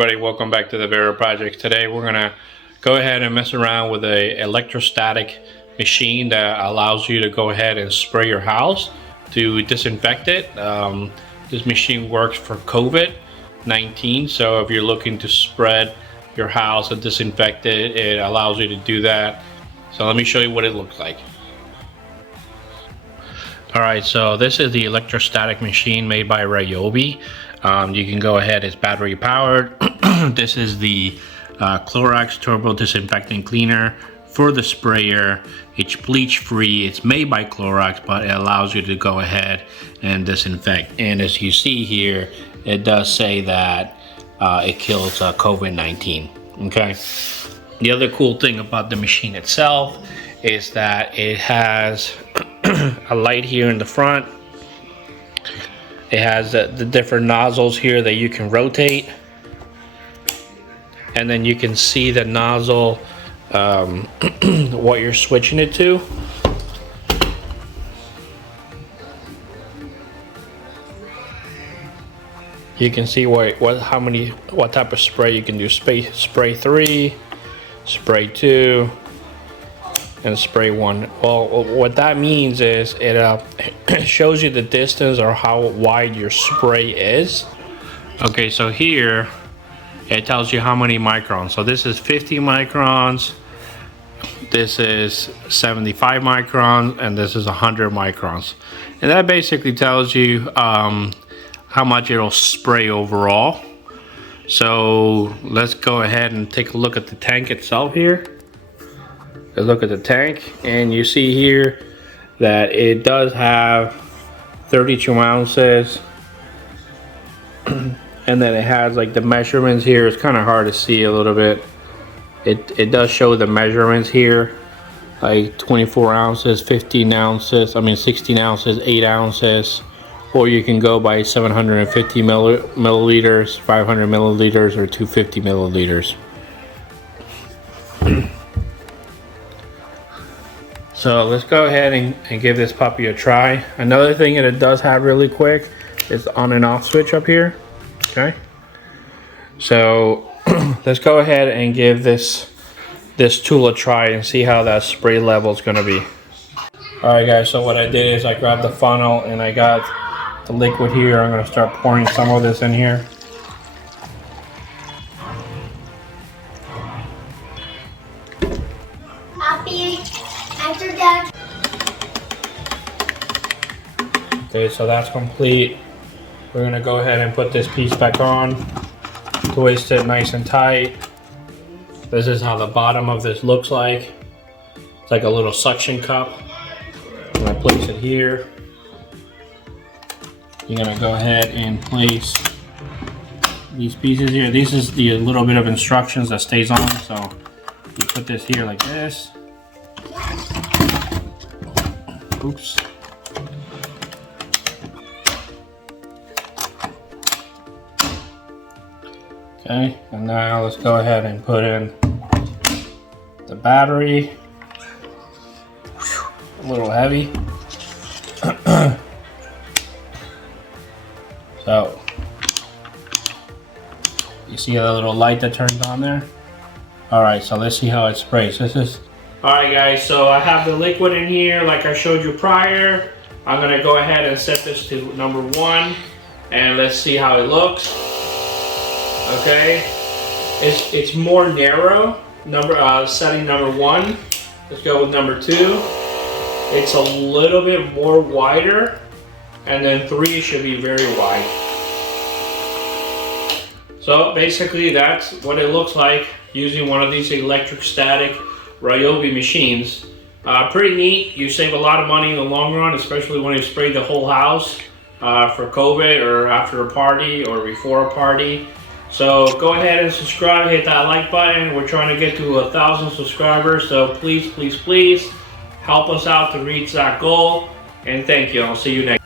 everybody, welcome back to the Projects. Today we're gonna go ahead and mess around with a electrostatic machine that allows you to go ahead and spray your house to disinfect it. This machine works for COVID-19, so if you're looking to spread your house and disinfect it, it allows you to do that. So let me show you what it looks like. Alright, so this is the electrostatic machine made by Ryobi. You can go ahead, it's battery powered. This is the Clorox Turbo Disinfectant Cleaner for the sprayer. It's bleach free, it's made by Clorox, but it allows you to go ahead and disinfect. And as you see here, it does say that it kills COVID-19, okay? The other cool thing about the machine itself is that it has a light here in the front. It has the different nozzles here that you can rotate, and then you can see the nozzle what you're switching it to. You can see what type of spray you can do. Spray 3, spray 2, and spray 1. Well, what that means is it shows you the distance or how wide your spray is. Okay, so here it tells you how many microns. So this is 50 microns, this is 75 microns, and this is 100 microns. And that basically tells you how much it'll spray overall. So let's go ahead and take a look at the tank itself here. Look at the tank, and you see here that it does have 32 ounces. And then it has like the measurements here. It's kind of hard to see a little bit. It does show the measurements here, like 24 ounces, 15 ounces, 16 ounces, 8 ounces, or you can go by 750 milliliters, 500 milliliters, or 250 milliliters. So let's go ahead and give this puppy a try. Another thing that it does have really quick is the on and off switch up here. Okay. So let's go ahead and give this tool a try and see how that spray level is going to be. Alright guys, so what I did is I grabbed the funnel and I got the liquid here. I'm going to start pouring some of this in here. Okay, so that's complete. We're gonna go ahead and put this piece back on, twist it nice and tight. This is how the bottom of this looks like. It's like a little suction cup. I'm gonna place it here. You're gonna go ahead and place these pieces here. This is the little bit of instructions that stays on. So you put this here like this. Oops. Okay, and now let's go ahead and put in the battery. A little heavy. So, you see that little light that turns on there? Alright, so let's see how it sprays. Alright guys, so I have the liquid in here like I showed you prior. I'm going to go ahead and set this to number 1 and let's see how it looks. Okay, it's more narrow. Setting number 1. Let's go with number 2. It's a little bit more wider, and then 3 should be very wide. So basically, that's what it looks like using one of these electrostatic Ryobi machines. Pretty neat. You save a lot of money in the long run, especially when you spray the whole house for COVID or after a party or before a party. So go ahead and subscribe, hit that like button. We're trying to get to 1,000 subscribers, so please help us out to reach that goal. And thank you. I'll see you next.